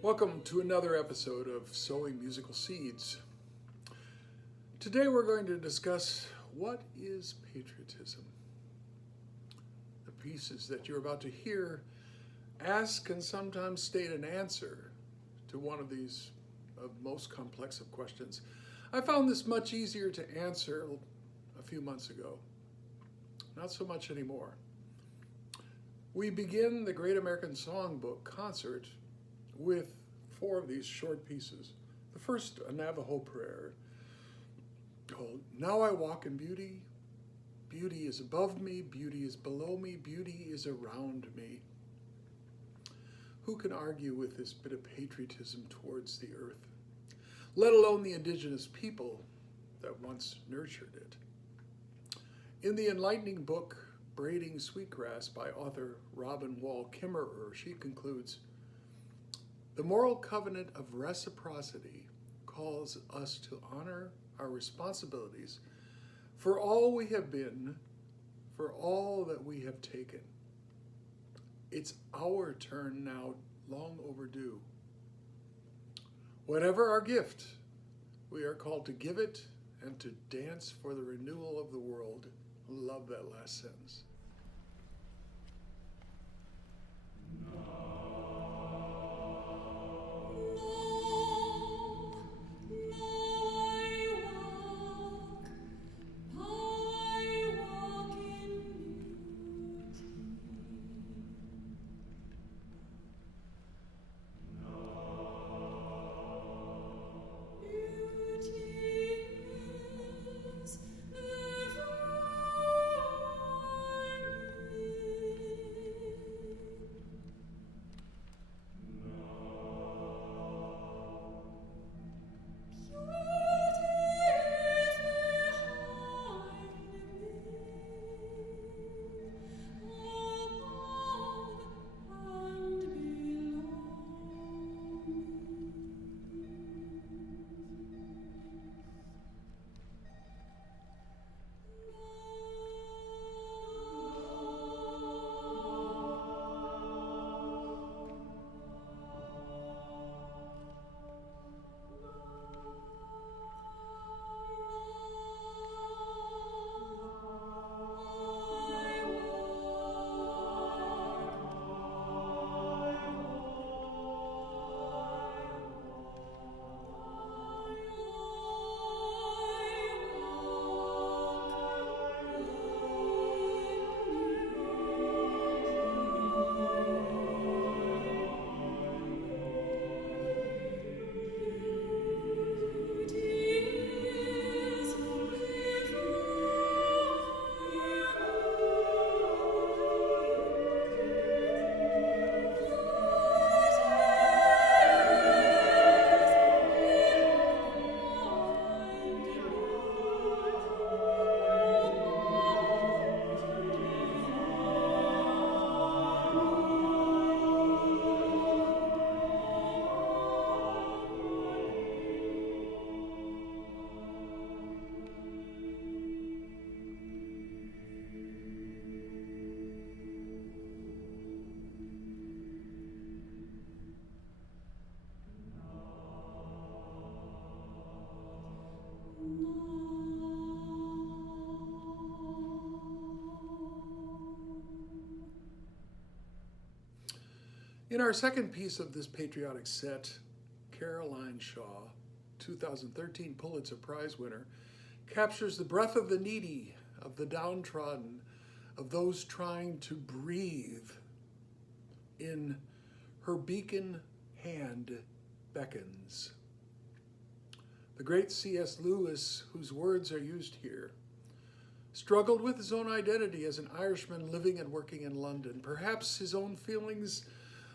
Welcome to another episode of Sowing Musical Seeds. Today we're going to discuss what is patriotism. The pieces that you're about to hear ask and sometimes state an answer to one of these most complex of questions. I found this much easier to answer a few months ago. Not so much anymore. We begin the Great American Songbook concert with 4 of these short pieces. The first, a Navajo prayer called, "Now I walk in beauty. Beauty is above me, beauty is below me, beauty is around me." Who can argue with this bit of patriotism towards the earth, let alone the indigenous people that once nurtured it? In the enlightening book, Braiding Sweetgrass by author Robin Wall Kimmerer, she concludes, "The moral covenant of reciprocity calls us to honor our responsibilities for all we have been, for all that we have taken. It's our turn now, long overdue. Whatever our gift, we are called to give it and to dance for the renewal of the world." Love that last sentence. In our second piece of this patriotic set, Caroline Shaw, 2013 Pulitzer Prize winner, captures the breath of the needy, of the downtrodden, of those trying to breathe in Her Beacon-Hand Beckons. The great C.S. Lewis, whose words are used here, struggled with his own identity as an Irishman living and working in London, perhaps his own feelings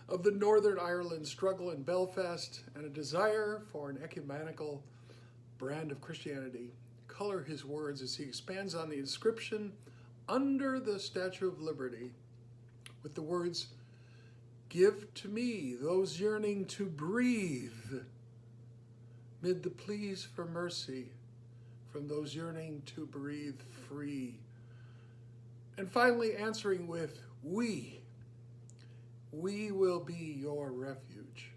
of the Northern Ireland struggle in Belfast, and a desire for an ecumenical brand of Christianity color his words as he expands on the inscription under the Statue of Liberty with the words, "Give to me those yearning to breathe, mid the pleas for mercy from those yearning to breathe free." And finally answering with, we will be your refuge.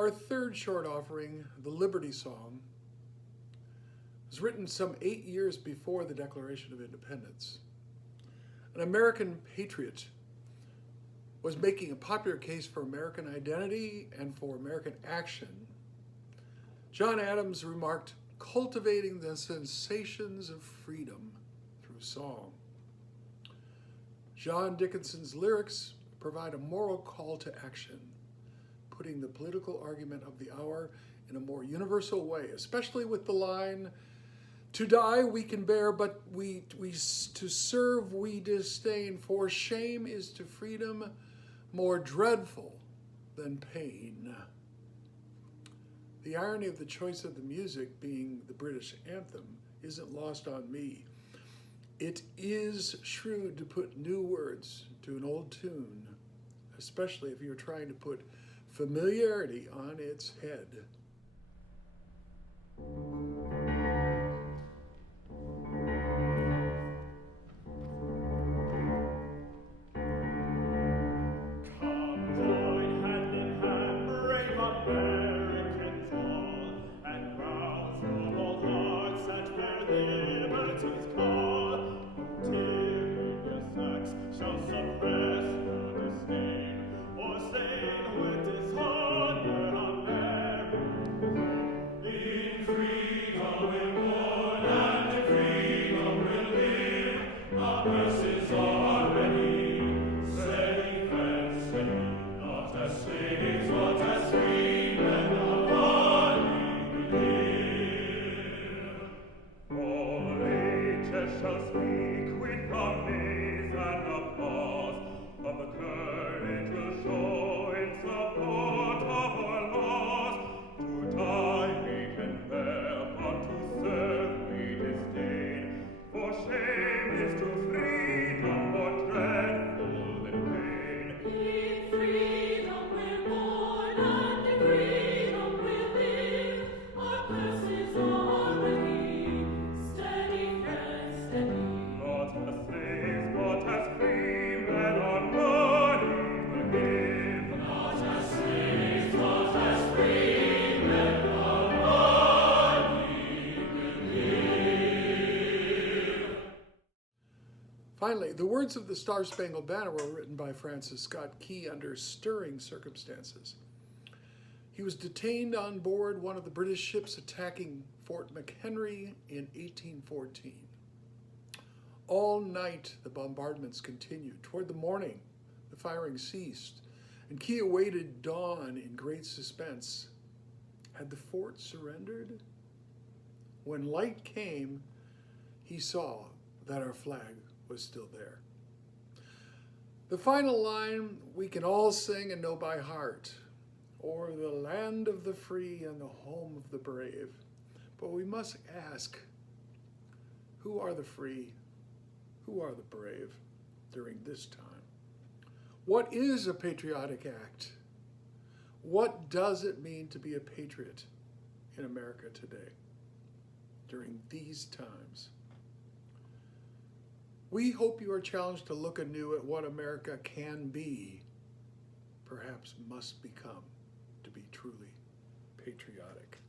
Our third short offering, The Liberty Song, was written some 8 years before the Declaration of Independence. An American patriot was making a popular case for American identity and for American action. John Adams remarked, "Cultivating the sensations of freedom through song." John Dickinson's lyrics provide a moral call to action, putting the political argument of the hour in a more universal way, especially with the line, "To die we can bear, but to serve we disdain, for shame is to freedom more dreadful than pain." The irony of the choice of the music being the British anthem isn't lost on me. It is shrewd to put new words to an old tune, especially if you're trying to put familiarity on its head. Finally, the words of the Star-Spangled Banner were written by Francis Scott Key under stirring circumstances. He was detained on board one of the British ships attacking Fort McHenry in 1814. All night, the bombardments continued. Toward the morning, the firing ceased, and Key awaited dawn in great suspense. Had the fort surrendered? When light came, he saw that our flag was still there. The final line we can all sing and know by heart, "O'er the land of the free and the home of the brave." But we must ask, who are the free? Who are the brave during this time? What is a patriotic act? What does it mean to be a patriot in America today, during these times? We hope you are challenged to look anew at what America can be, perhaps must become, to be truly patriotic.